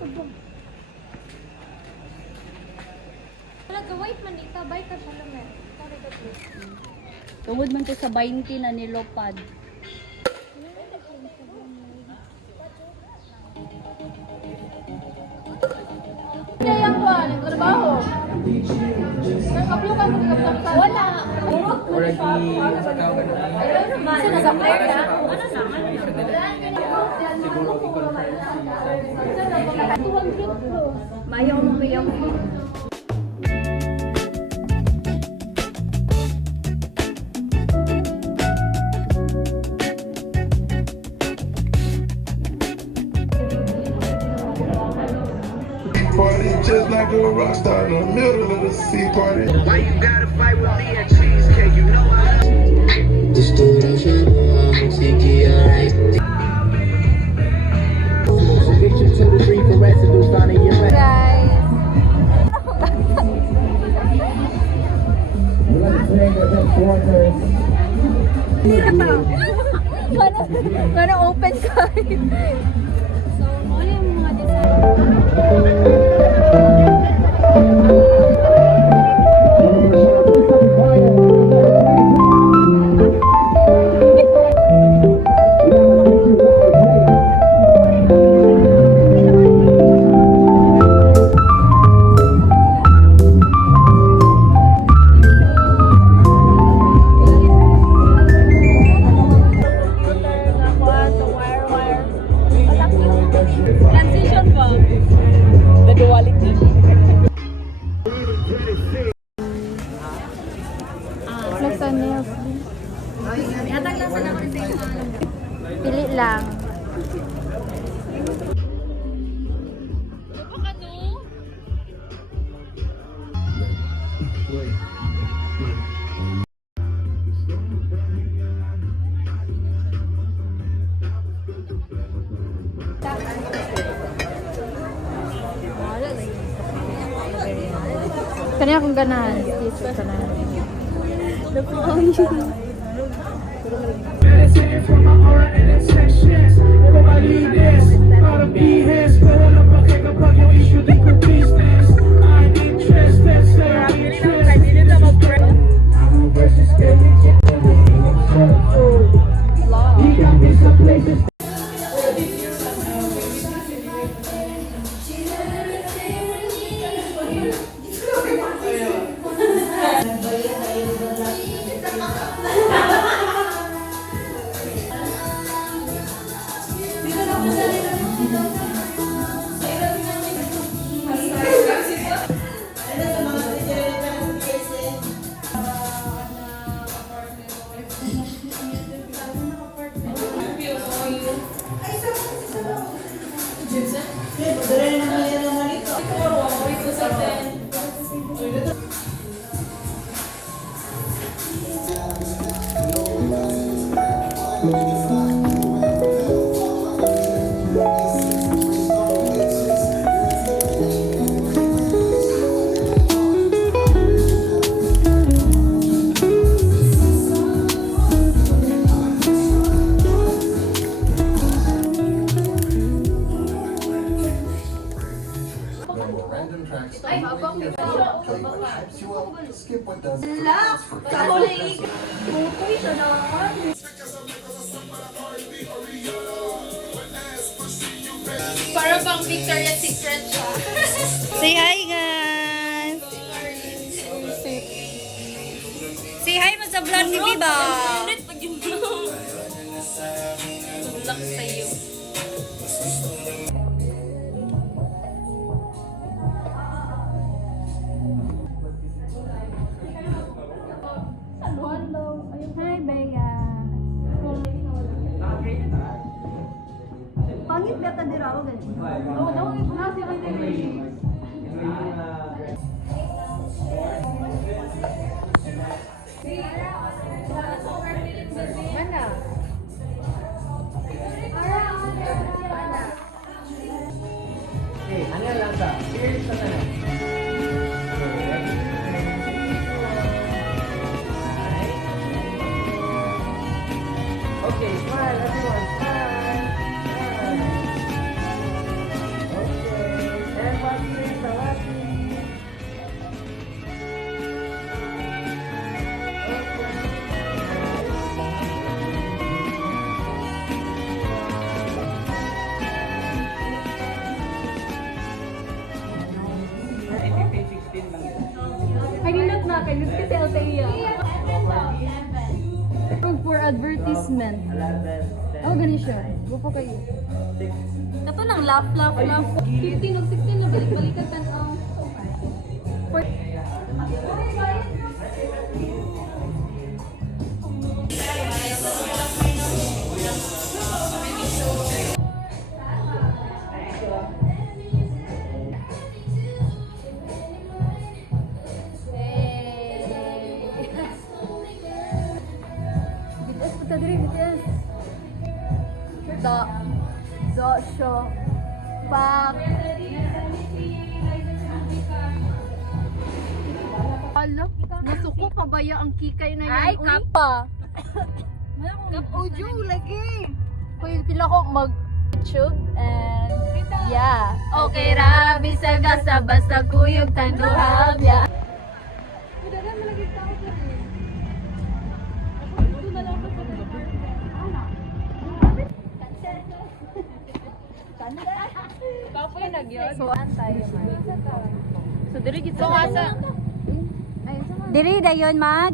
Wala ka white man ita, bay ka sa lamer. Sorry ka please. Tungod man to sa 20 na nilopad. Kaya yang ko, nagtrabaho. Nagkaplo ka mo sa wala. Kasi nag-apply ka. Mayaw mo mayaw. Party just like a rock star in the middle of the sea party. Why you gotta fight with me at cheesecake? You know I just do it, I'm thinking alright. Picture to the street for residues found in your back. Guys. Gonna open side. So, all yung mga design. Transition ba? The duality. Flex on nails. Pili lang. Kanya akong ganahan. Yes, ganahan. Meditating from my aura and intentions. Everybody need this. Gotta be his. Pero napakay kapag yung issue di ko business. I'm interested, say I'm interested. I'm versus getting it. He got me some places. Random tracks. Skip what does. Para bang Victoria's Secret siya. Say hi, guys! Say hi mo sa Vlog TV ba? Good luck sa'yo. Hi, Bea. Pangit ka ta dira ako ganito. Oo, daw ito na si Mana? Okay, ano lang sa? Cheers sa tanan. Okay, smile everyone. Smile. Smile. Okay. kay Luz kasi Althea. For advertisement. Oh, ganun siya. Gupo kayo. Kato nang laugh. 15 o 16 na balik-balikan tanaw. BTS puta diri BTS. Da show. Pak. Alo, nasuko pa ba ya ang kikay na yan? Ay, kapa. Kap audio lagi. Kuy pila ko mag YouTube and yeah. Okay ra, bisag sa basta kuyog tanduhab ya. Udaran mo lagi tao ko. Na lang ko Kapoy nagyod. So tayo man. So diri gid sa asa. Diri dayon mag.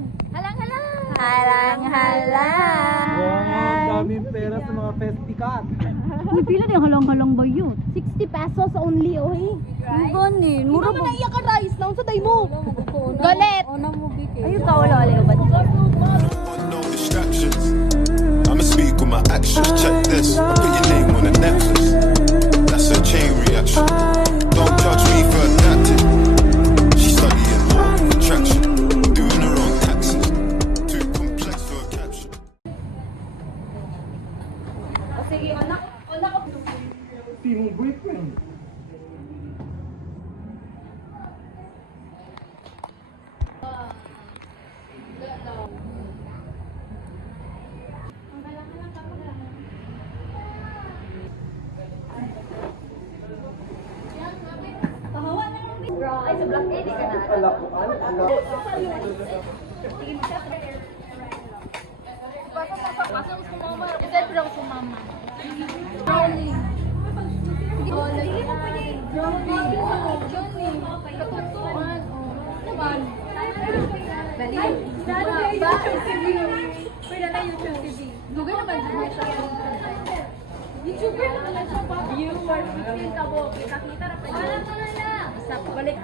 Halang. Wow, daming pera sa mga festival. Uy, pila din halang ba yun? 60 pesos only oy. Ang gani, mura ba? Naiyak ka rice na unsa day mo? Galit. Ayun ka, wala ubat. No distractions. I'ma speak with my actions. Check this. I put your name on the necklace. That's a chain reaction. Don't judge me for adapting. She's studying law of attraction. Doing her own taxes. Too complex for a caption. Sige, anak. Team boyfriend. Ay, sa Black Eddy ka na. Pasok sa mama. Ito yung sa mama. Johnny. Johnny. Katutuan. Naman. Dali. Pwede na YouTube TV. Google naman siya. YouTuber naman siya. Viewers. 15 ka mo. Kita-kita na pa yun. Isa pa. Balik.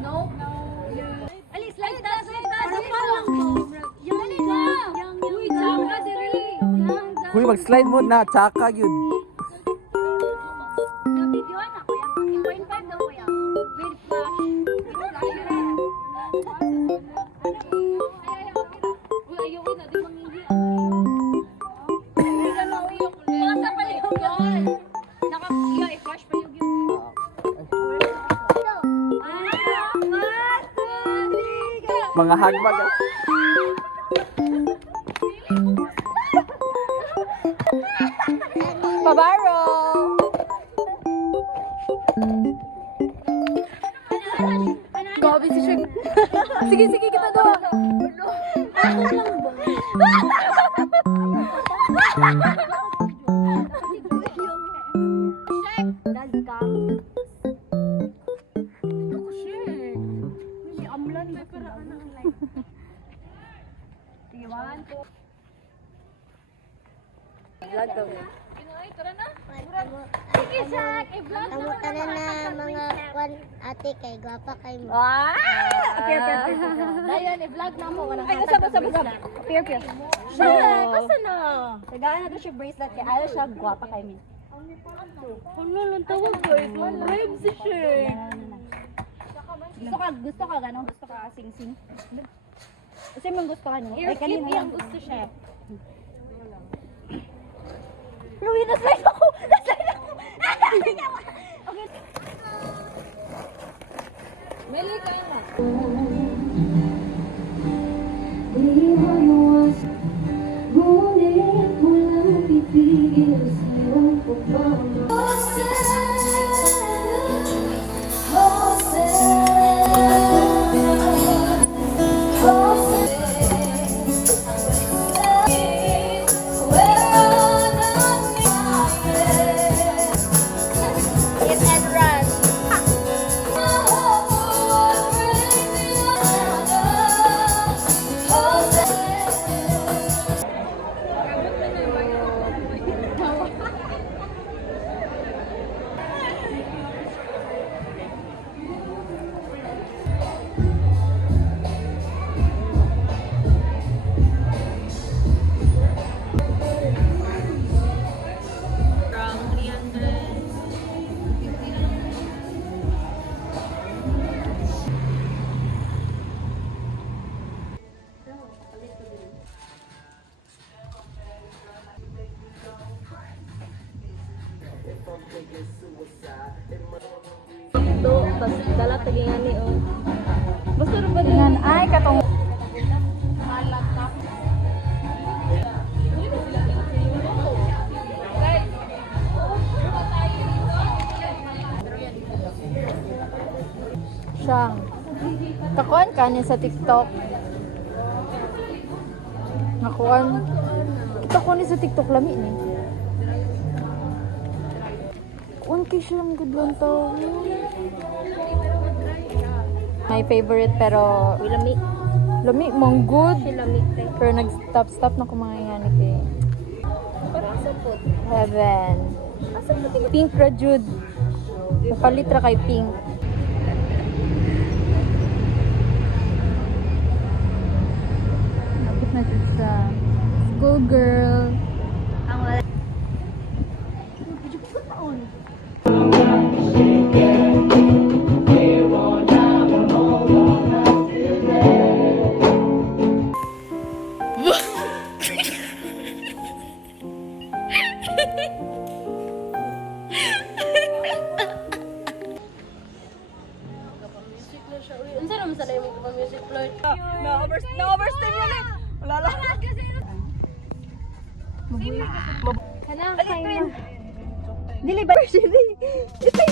No? Alis, slide ta. Ano pa lang mo? Dali na. Uy, tsaka diri. Kuy, mag-slide mo na. Tsaka yun. Nabidyoan ako yan. 2.5 daw ko yan. With flash. Uy, ayoko na. Di mangingi. Mga sa palihugan. Naka-iya, i-flash pa yung Mga hagmag. Pabaro! Grabe si Shek. Sige, kita doon. Amo tanan na mga kwan ate kay gwapa kay mo. Okay. Dayon, i-vlog na mo. Ay, nasabot. Peer. Asa na? Tagaan na to siya bracelet kaya ayaw siya gwapa kay mi. Ano lang tawag ko? Rhyme si Shek. Gusto ka ganun? Gusto ka sing-sing? Kasi mong gusto ka no? Ay, Clip kanina yung gusto siya. Louie, na-slide ako! Okay. Mali ka nga. Ngunit walang pipigil sa iyong pagmamahal. Hit and run. Do, tas dala tagingani oh. Basta rin ba din? Ay, katong siyang kakuan kanin sa TikTok. Nakuan. Kita ko ni sa TikTok lami ni. Kuan kay siyang good lang to. My favorite pero lami. Lami mong good. Lamig tayo. Pero nag-stop na kumain kay Parang sa food. Heaven. Pink ra jud. Palit ra kay pink. Napit na jud sa school girl. Unsa naman sa dayong mga music flirt? Na-overstay yun eh. Wala lang. Kanang kayo. Dili ba? Ito